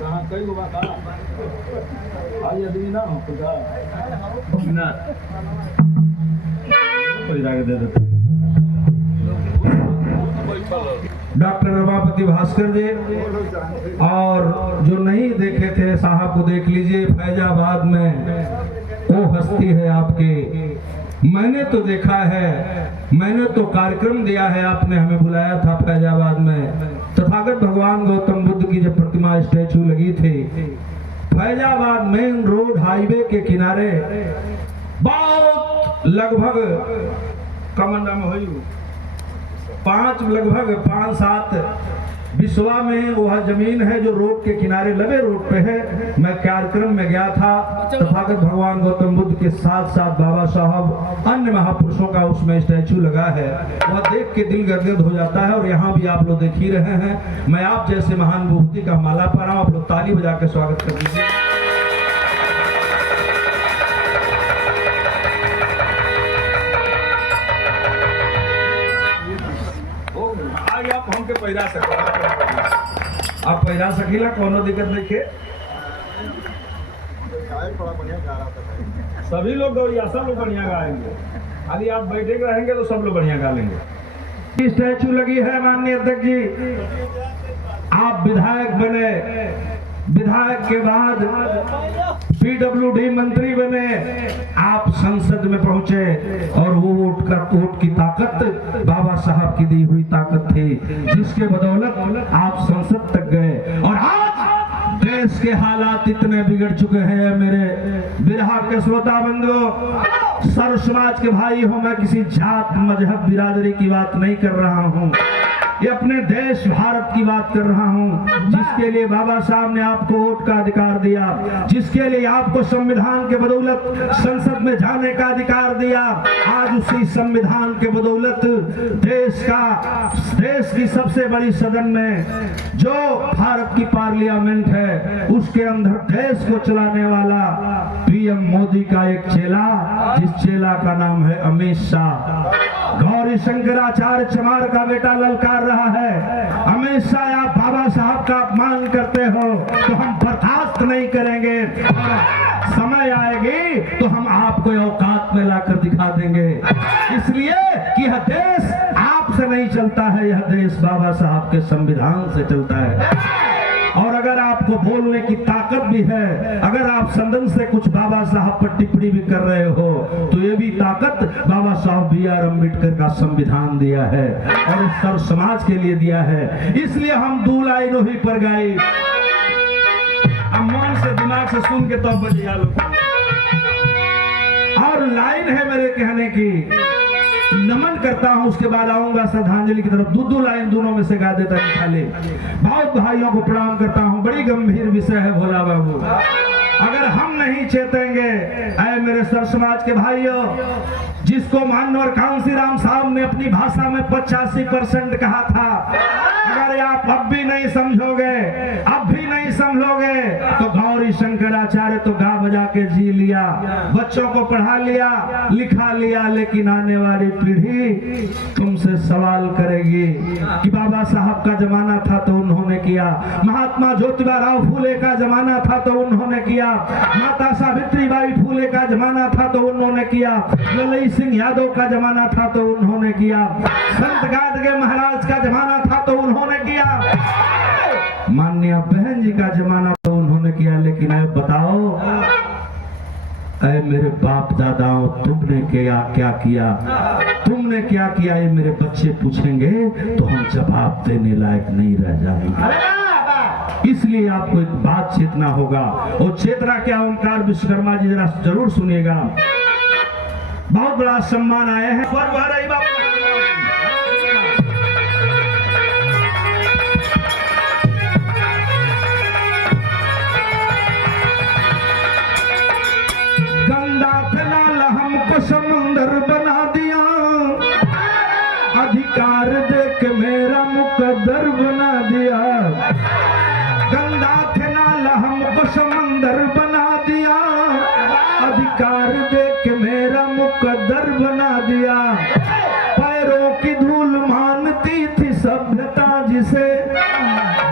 कहाँ कई हुआ का आज अभी ना हो खुदा ना कोई जाके दे देते। डॉक्टर रमापति भास्कर जी, और जो नहीं देखे थे साहब को देख लीजिए। फैजाबाद में वो हस्ती है आपके, मैंने तो देखा है, मैंने तो कार्यक्रम दिया है, आपने हमें बुलाया था फैजाबाद में। तथागत भगवान गौतम बुद्ध की जब प्रतिमा स्टैचू लगी थी फैजाबाद मेन रोड हाईवे के किनारे, बहुत लगभग कमंडा में हुई लगभग 5-7 बिस्वा में वह जमीन है जो रोड के किनारे लबे रोड पे है। मैं कार्यक्रम में गया था, तथागत भगवान गौतम बुद्ध के साथ साथ बाबा साहब अन्य महापुरुषों का उसमें स्टैचू लगा है। वह देख के दिल गदगद हो जाता है। और यहाँ भी आप लोग देख ही रहे हैं, मैं आप जैसे महान विभूति का माला पा रहा हूँ। आप लोग ताली बजा के स्वागत कर दीजिए। हमके पैरा सके आप पैरा सकीला, कोनो दिक्कत नहीं है। सभी लोग गौरिया सब लोग बढ़िया गाएंगे, खाली आप बैठे रहेंगे तो सब लोग बढ़िया गा लेंगे। स्टैचू लगी है माननीय अध्यक्ष जी, आप विधायक बने, विधायक के बाद पीडब्ल्यूडी मंत्री बने, आप संसद में पहुंचे और वो वोट की ताकत बाबा साहब की दी हुई ताकत थी, जिसके बदौलत आप संसद तक गए। और आज देश के हालात इतने बिगड़ चुके हैं मेरे बिरहा के श्रोता बंधुओं, सर्व समाज के भाई हो, मैं किसी जात मजहब बिरादरी की बात नहीं कर रहा हूँ, ये अपने देश भारत की बात कर रहा हूँ, जिसके लिए बाबा साहब ने आपको वोट का अधिकार दिया, जिसके लिए आपको संविधान के बदौलत संसद में जाने का अधिकार दिया। आज उसी संविधान के बदौलत देश की सबसे बड़ी सदन में जो भारत की पार्लियामेंट है, उसके अंदर देश को चलाने वाला पीएम मोदी का एक चेला, जिस चेला का नाम है अमित शाह। गौरी शंकराचार्य चमार का बेटा ललकार रहा है, हमेशा आप बाबा साहब का अपमान करते हो तो हम बर्दाश्त नहीं करेंगे। समय आएगी तो हम आपको औकात में लाकर दिखा देंगे, इसलिए कि यह देश आपसे नहीं चलता है, यह देश बाबा साहब के संविधान से चलता है। और अगर आपको बोलने की ताकत भी है, अगर आप सदन से कुछ बाबा साहब पर टिप्पणी भी कर रहे हो, तो ये भी ताकत बाबा साहब B.R. अम्बेडकर का संविधान दिया है और इस सर्व समाज के लिए दिया है। इसलिए हम 2 लाइनों ही पर गाई, मन से दिमाग से सुन के तो बजिया लोग। और लाइन है मेरे कहने की, नमन करता हूं, उसके बाद आऊंगा श्रद्धांजलि की तरफ। 2 लाइन दोनों में से गा देता है खाली। बहुत भाइयों को प्रणाम करता हूं, बड़ी गंभीर विषय है भोला बाबू। अगर हम नहीं चेतेंगे, ऐ मेरे सर समाज के भाइयों, जिसको मानवर कांसी राम साहब ने अपनी भाषा में 85% कहा था, अगर आप अब भी नहीं समझोगे, अब भी नहीं समझोगे, तो गौरी शंकराचार्य तो गा बजा के जी लिया, बच्चों को पढ़ा लिया, लिखा लिया, लेकिन आने वाली पीढ़ी तुमसे सवाल करेगी कि बाबा साहब का जमाना था तो उन्होंने किया, महात्मा ज्योतिबा राव फूले का जमाना था तो उन्होंने किया, माता सावित्रीबाई फूले का जमाना था तो उन्होंने किया, ललई सिंह यादव का जमाना था तो उन्होंने किया, संत गाडगे महाराज का जमाना था तो उन्होंने किया, माननीय बहन जी का जमाना तो उन्होंने किया। लेकिन अब बताओ, ऐ मेरे बाप दादाओं, तुमने क्या किया, तुमने क्या किया, ये मेरे बच्चे पूछेंगे तो हम जवाब देने लायक नहीं रह जाएंगे। इसलिए आपको एक बात चेतना होगा, और चेतना क्या, ओंकार विश्वकर्मा जी जरा जरूर सुनिएगा। बहुत बड़ा सम्मान आए हैं, समंदर बना दिया, अधिकार देके मेरा मुकद्दर बना दिया, गंदा थे नाला हमको समंदर बना दिया, अधिकार देके मेरा मुकद्दर बना दिया, पैरों की धूल मानती थी सभ्यता जिसे,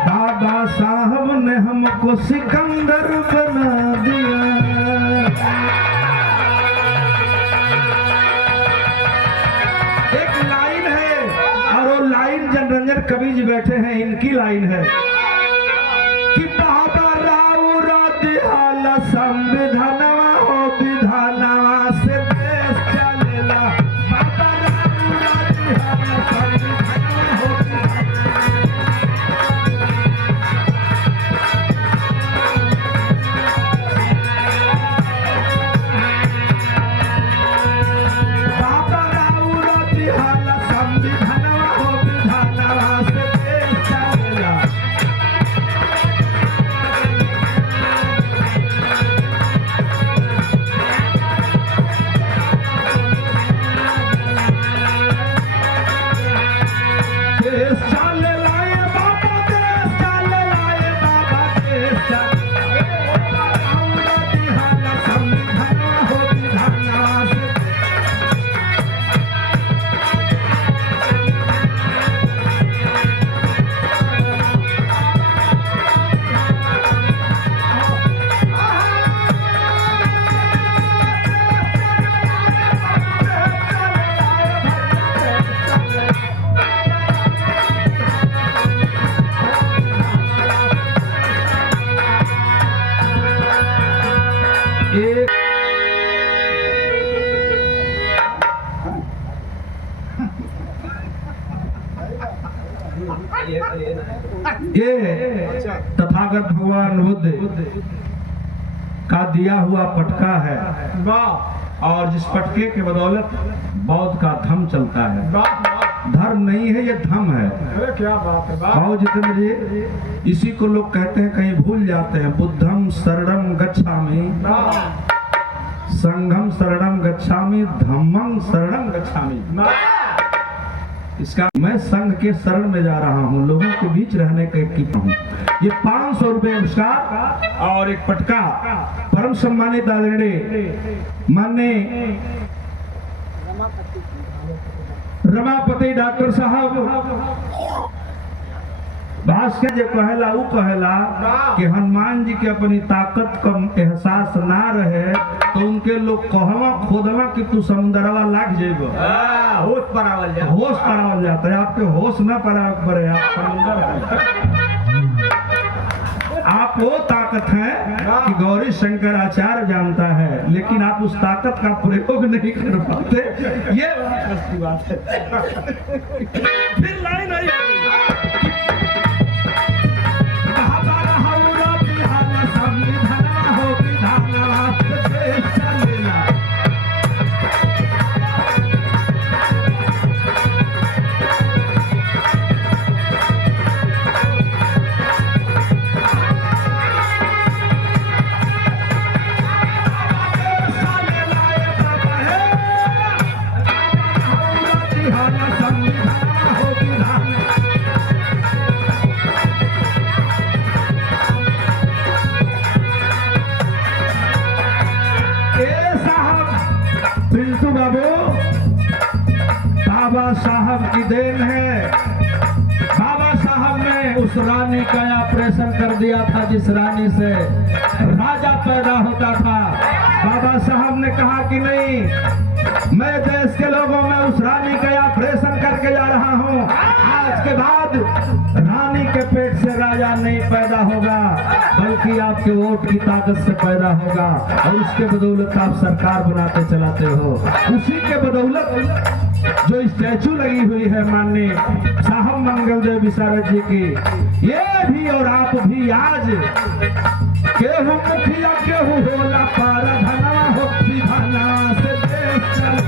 दाग बाबा साहब ने हमको सिकंदर बना दिया। एक लाइन है और वो लाइन जनरंजन कवि जी बैठे हैं, इनकी लाइन है कि बाबा राव दिहाला संविधानवा हो विधानवा से देश चलेला। बाबा राव दिहाला संविधानवा हो बाबा राव दिहाला संविधानवा हो विधानवा से देश चलेला। देश चले लाए बाबा, देश चले लाए बाबा, देश चले दिहाला संविधानवा हो विधानवा से। एक ये तथागत भगवान बुद्ध का दिया हुआ पटका है, और जिस पटके के बदौलत बौद्ध का धम चलता है। धर्म नहीं है, ये धम है। अरे क्या बात है, भाव जितेंद्र जी, इसी को लोग कहते हैं, कहीं भूल जाते हैं, बुद्धम शरणम गच्छामि, संघम शरणम गच्छामि, धम्मं शरणम गच्छामि। इसका मैं संघ के शरण में जा रहा हूँ, लोगों के बीच रहने का एक हूँ। ये 500 रुपए पुरस्कार और एक पटका परम सम्मानित आदरणीय माननीय रमापति डॉक्टर साहब भास्कर जी कहेला, वो कहेला कि हनुमान जी के अपनी ताकत का एहसास ना रहे तो उनके लोग कहवा खोदवा कि तू समुद्रवा लाग जेबो। होश परावल जा, होश परावल जाता है, आपके होश न पराव पड़े, आप समुद्र हैं। आप वो ताकत है कि गौरी शंकर आचार्य जानता है, लेकिन आप उस ताकत का प्रयोग नहीं कर पाते। ये बात है। फिर लाइन आई पिंटू बाबू बाबा साहब की देन है। बाबा साहब ने उस रानी का ऑपरेशन कर दिया था जिस रानी से राजा पैदा होता था। बाबा साहब ने कहा कि नहीं, मैं देश के लोगों में उस रानी का ऑपरेशन करके जा रहा हूँ। आज के बाद रानी के पेट से राजा नहीं पैदा होगा, बल्कि आपके वोट की ताकत से पैदा होगा, और उसके बदौलत आप सरकार बनाते चलाते हो। उसी के बदौलत जो स्टैचू लगी हुई है माननीय साहब मंगल देव विशारद जी की, ये भी और आप भी आज केहू मुखिया केहू होला पार धनवा हो विधाना से देश चल।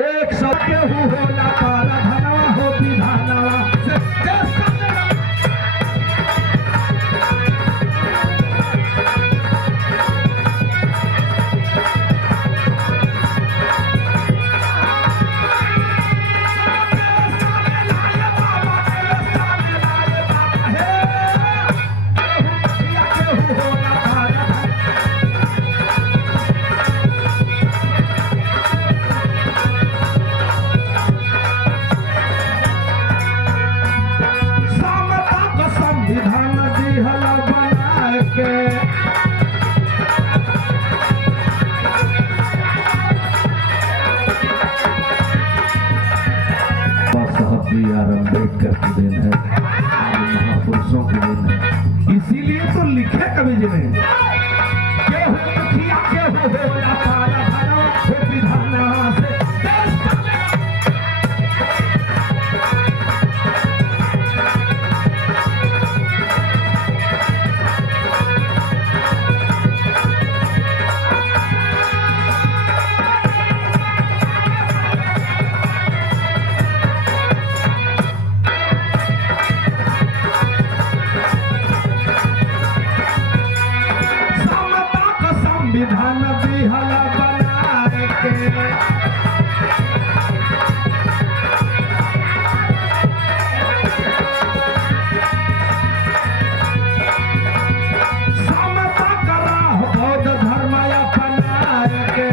एक सौ केहू होला पार धनवा हो विधानवा से देश चलेला। बीज ने केहू मुखिया केहू होला पारा भरवा हो विधाना से देश चलेगा। विधान बिहला बनाए के समता करा बौद्ध धर्म अपनाए के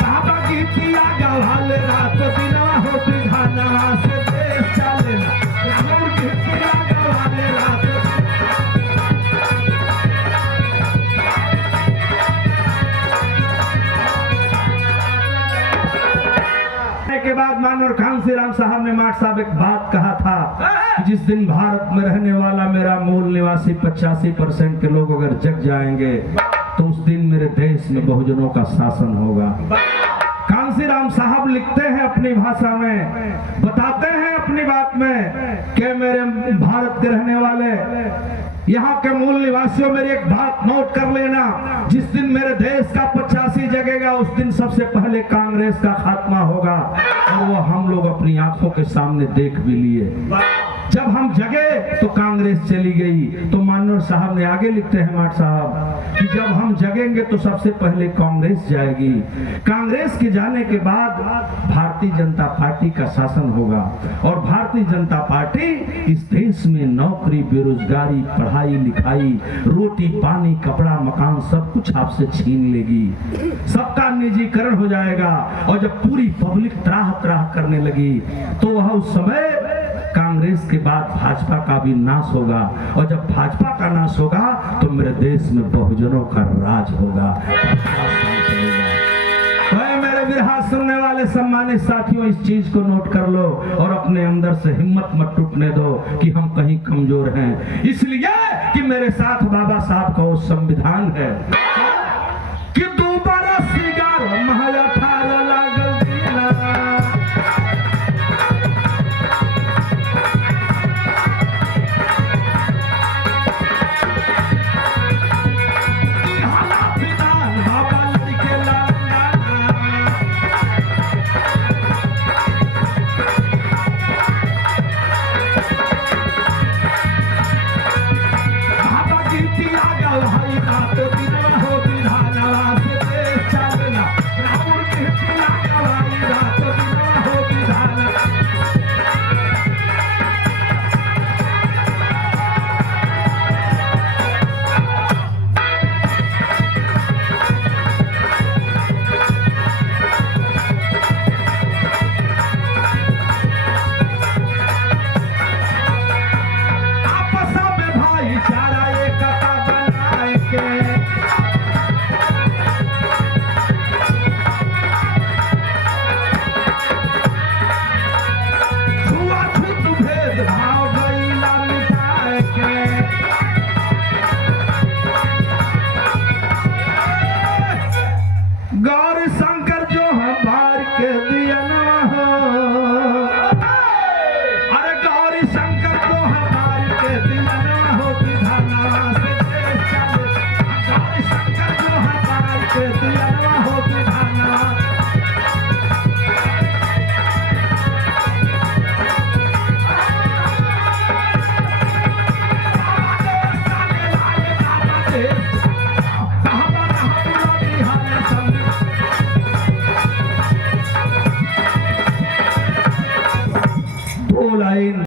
बाबा गीतिया गवाल रात दिनवा हो विधाना से देश चलेगा। के बाद मानवर कांसी राम साहब ने माट साहब एक बात कहा था कि जिस दिन भारत में रहने वाला मेरा मूल निवासी 85% के लोग अगर जग जाएंगे तो उस दिन मेरे देश में बहुजनों का शासन होगा। कांसी राम साहब लिखते हैं अपनी भाषा में, बताते हैं अपनी बात में कि मेरे भारत के रहने वाले यहाँ के मूल निवासियों, मेरी एक बात नोट कर लेना, जिस दिन मेरे देश का 85 जगेगा उस दिन सबसे पहले कांग्रेस का खात्मा होगा। और वो हम लोग अपनी आंखों के सामने देख भी लिए। जब हम जगे तो कांग्रेस चली गई। तो मानवर साहब ने आगे लिखते हैं माट साहब कि जब हम जगेंगे तो सबसे पहले कांग्रेस जाएगी, कांग्रेस के जाने के बाद भारतीय जनता पार्टी का शासन होगा और भारतीय जनता पार्टी इस देश में नौकरी, बेरोजगारी, पढ़ाई लिखाई, रोटी पानी, कपड़ा मकान सब कुछ आपसे छीन लेगी, सबका निजीकरण हो जाएगा। और जब पूरी पब्लिक त्राह त्राह करने लगी तो वह उस समय कांग्रेस के बाद भाजपा का भी नाश होगा। और जब भाजपा का नाश होगा तो मेरे देश में बहुजनों का राज होगा। तो मेरे बिरहा सुनने वाले सम्मानित साथियों, इस चीज को नोट कर लो और अपने अंदर से हिम्मत मत टूटने दो कि हम कहीं कमजोर हैं, इसलिए कि मेरे साथ बाबा साहब का वो संविधान है कि दोबारा सिगार महायथार लागल दिला। गौरी शंकर जो हमार के दिया नवा हो, अरे गौरी शंकर जो हमार के दिया नवा हो विधाना से देश चले। गौरी शंकर जो हमार के दिया नवा हो विधाना। लाइन